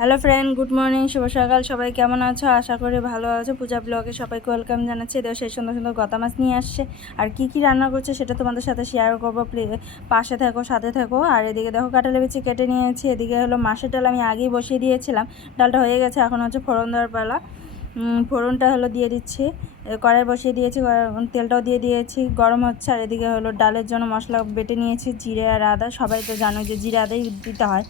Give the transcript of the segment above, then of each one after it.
Hello friend, good morning, শুভ সকাল। সবাই কেমন আছো? আশা করি ভালো আছো। পূজা ব্লগে সবাইকে ওয়েলকাম জানাচ্ছি। এদের সেই সুন্দর সুন্দর গতা মাছ নিয়ে আসছে, আর কি কি রান্না করছে সেটা তোমাদের সাথে শেয়ার করবো। পাশে থাকো, সাথে থাকো। আর এদিকে দেখো কাঁঠালের বিচি কেটে নিয়েছি। এদিকে হলো মাছের ডাল আমি আগেই বসিয়ে দিয়েছিলাম, ডালটা হয়ে গেছে, এখন হচ্ছে ফোড়ন দেওয়ার পালা। ফোড়নটা হলো দিয়ে দিচ্ছি, কড়াই বসিয়ে দিয়েছি, তেলটাও দিয়ে দিয়েছি, গরম হচ্ছে। আর এদিকে হলো ডালের জন্য মশলা বেটে নিয়েছি, জিরে আর আদা। সবাই তো জানো যে জিরে আদাই দিতে হয়,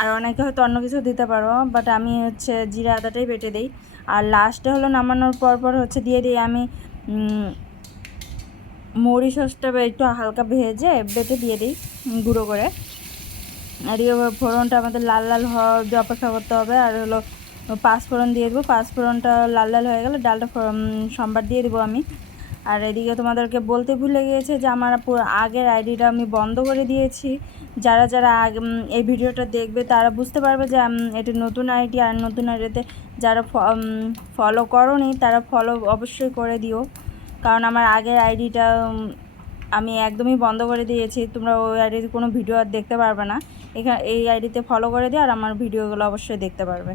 আর অনেকে হয়তো অন্য কিছু দিতে পারো, বাট আমি হচ্ছে জিরা আদাটাই বেটে দিই। আর লাস্টে হলো নামানোর পর হচ্ছে দিয়ে দিই আমি মৌরি সসটা একটু হালকা ভেজে বেটে দিয়ে দিই গুঁড়ো করে। আর ফোড়নটা আমাদের লাল লাল হওয়া অবধি অপেক্ষা করতে হবে। আর হলো পাঁচফোড়ন দিয়ে দেবো, পাঁচফোড়নটা লাল লাল হয়ে গেলে ডালটা সম্বার দিয়ে দেবো আমি। আর এদিকে তোমাদেরকে বলতে ভুলে গিয়েছে যে আমার আগের আইডিটা আমি বন্ধ করে দিয়েছি। যারা যারা এই ভিডিওটা দেখবে তারা বুঝতে পারবে যে এটা নতুন আইডি। আর নতুন আইডিতে যারা ফলো করোনি তারা ফলো অবশ্যই করে দিও, কারণ আমার আগের আইডিটা আমি একদমই বন্ধ করে দিয়েছি। তোমরা ওই আইডিতে কোনো ভিডিও আর দেখতে পারবে না। এই আইডিতে ফলো করে দিও, আর আমার ভিডিওগুলো অবশ্যই দেখতে পারবে।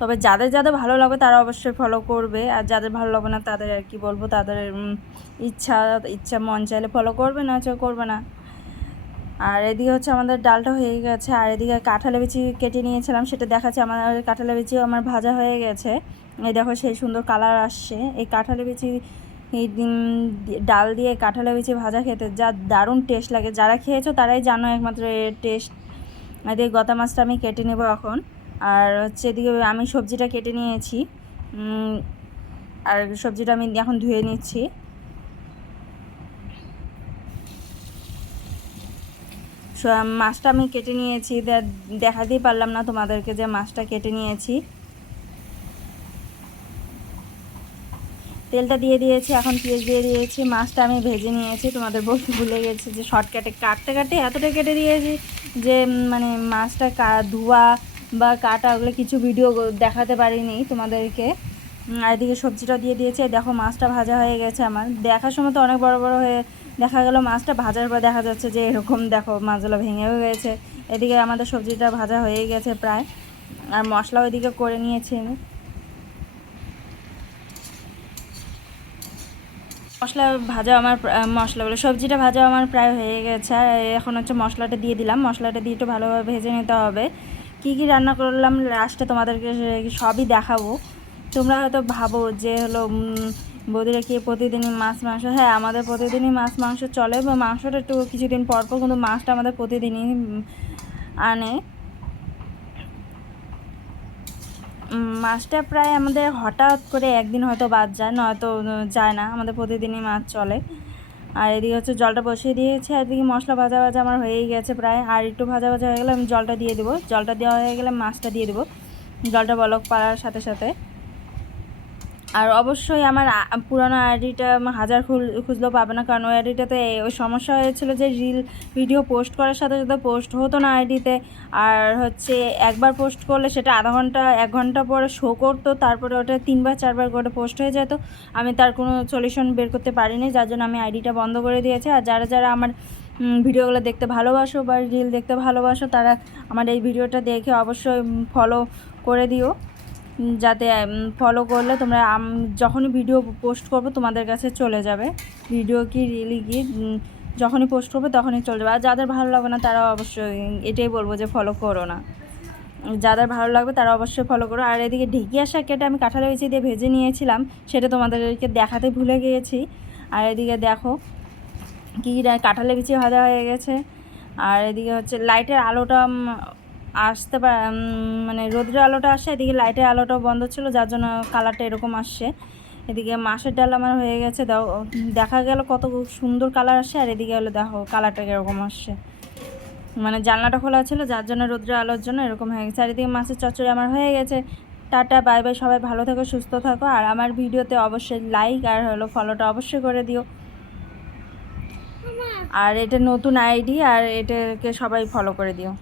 তবে যাদের যাদের ভালো লাগবে তারা অবশ্যই ফলো করবে, আর যাদের ভালো লাগবে না তাদের আর কি বলবো, তাদের ইচ্ছা মন চাইলে ফলো করবে, না করবে না। আর এদিকে হচ্ছে আমাদের ডালটা হয়ে গেছে। আর এদিকে কাঁঠালের বিচি কেটে নিয়েছিলাম, সেটা দেখাচ্ছে। আমার কাঁঠালের বিচিও আমার ভাজা হয়ে গেছে, এই দেখো সেই সুন্দর কালার আসছে। এই কাঁঠালের বিচি ডাল দিয়ে কাঁঠালের বিচি ভাজা খেতে যা দারুণ টেস্ট লাগে, যারা খেয়েছো তারাই জানো একমাত্র এর টেস্ট। এদিকে গতা মাছটা আমি কেটে নেবো এখন। আর হচ্ছে এদিকে আমি সবজিটা কেটে নিয়েছি, আর সবজিটা আমি এখন ধুয়ে নিচ্ছি। মাছটা আমি কেটে নিয়েছি, দেখাতেই পারলাম না তোমাদেরকে যে মাছটা কেটে নিয়েছি। তেলটা দিয়ে দিয়েছি, এখন পেঁয়াজ দিয়ে দিয়েছি। মাছটা আমি ভেজে নিয়েছি, তোমাদের বলতে ভুলে গেছি যে শর্টকাটে কাটতে কাটতে এতটা কেটে দিয়েছি যে মানে মাছটা ধোয়া বা কাটা ওগুলো কিছু ভিডিও দেখাতে পারিনি তোমাদেরকে। আর এদিকে সবজিটা দিয়ে দিয়েছি। দেখো মাছটা ভাজা হয়ে গেছে। আমার দেখার সময় তো অনেক বড় বড় হয়ে দেখা গেল, মাছটা ভাজার পর দেখা যাচ্ছে যে এরকম দেখো মাছগুলো ভেঙেও গেছে। এদিকে আমাদের সবজিটা ভাজা হয়ে গেছে প্রায়, আর মশলাও এদিকে করে নিয়েছি আমি। সবজিটা ভাজা আমার প্রায় হয়ে গেছে। আর এখন হচ্ছে মশলাটা দিয়ে দিলাম, মশলাটা দিয়ে একটু ভালোভাবে ভেজে নিতে হবে। কী কী রান্না করলাম লাস্টে তোমাদেরকে সবই দেখাবো। তোমরা হয়তো ভাবো যে হলো বৌদিরা কি প্রতিদিনই মাছ মাংস? হ্যাঁ, আমাদের প্রতিদিনই মাছ মাংস চলে, বা মাংসটা একটু কিছুদিন পর পর, কিন্তু মাছটা আমাদের প্রতিদিনই আনে। মাছটা প্রায় আমাদের হঠাৎ করে একদিন হয়তো বাদ যায়, নয়তো যায় না, আমাদের প্রতিদিনই মাছ চলে। আর এদিকে হচ্ছে জলটা বসিয়ে দিয়েছি। আর এদিকে মশলা ভাজা ভাজা আমার হয়েই গেছে প্রায়, আর একটু ভাজা ভাজা হয়ে গেলে আমি জলটা দিয়ে দেবো। জলটা দেওয়া হয়ে গেলে মাছটা দিয়ে দেবো, জলটা বলক পাড়ার সাথে সাথে। আর অবশ্যই আমার পুরানো আইডিটা হাজার খুঁজলেও পাবে না, কারণ ওই আইডিটাতে ওই সমস্যা হয়েছিল যে ভিডিও পোস্ট করার সাথে সাথে পোস্ট হতো না আইডিতে। আর হচ্ছে একবার পোস্ট করলে সেটা আধা ঘন্টা 1 ঘন্টা পরে শো করতো, তারপরে ওটা 3বার 4বার করে পোস্ট হয়ে যেত। আমি তার কোনো সলিউশন বের করতে পারিনি, যার জন্য আমি আইডিটা বন্ধ করে দিয়েছি। আর যারা যারা আমার ভিডিওগুলো দেখতে ভালোবাসো বা রিল দেখতে ভালোবাসো, তারা আমার এই ভিডিওটা দেখে অবশ্যই ফলো করে দিও, যাতে ফলো করলে তোমরা যখনই ভিডিও পোস্ট করবো তোমাদের কাছে চলে যাবে। ভিডিও কি রিলি কি যখনই পোস্ট করবো তখনই চলে যাবে। আর যাদের ভালো লাগবে না তারা অবশ্যই এটাই বলবো যে ফলো করো না, যাদের ভালো লাগবে তারা অবশ্যই ফলো করো। আর এদিকে ঢেঁকিয়া শাক কেটে আমি কাঁঠালের বিচি দিয়ে ভেজে নিয়েছিলাম, সেটা তোমাদেরকে দেখাতে ভুলে গিয়েছি। আর এদিকে দেখো কী কাঁঠালের বিচি ভাজা হয়ে গেছে। আর এদিকে হচ্ছে লাইটের আলোটা আসতে মানে রোদ্রের আলোটা আসছে, এদিকে লাইটের আলোটাও বন্ধ ছিল, যার জন্য কালারটা এরকম আসছে। এদিকে মাছের ডাল আমার হয়ে গেছে, দেখা গেল কত সুন্দর কালার আসছে। আর এদিকে হলো দেখো কালারটা কীরকম আসছে, মানে জানলাটা খোলা ছিল যার জন্য রোদ্রের আলোর জন্য এরকম হয়ে গেছে। আর এদিকে মাছের চচ্চড়ি আমার হয়ে গেছে। টাটা, বাই বাই, সবাই ভালো থেকো, সুস্থ থাকো। আর আমার ভিডিওতে অবশ্যই লাইক আর হলো ফলোটা অবশ্যই করে দিও। আর এটা নতুন আইডি, আর এটাকে সবাই ফলো করে দিও।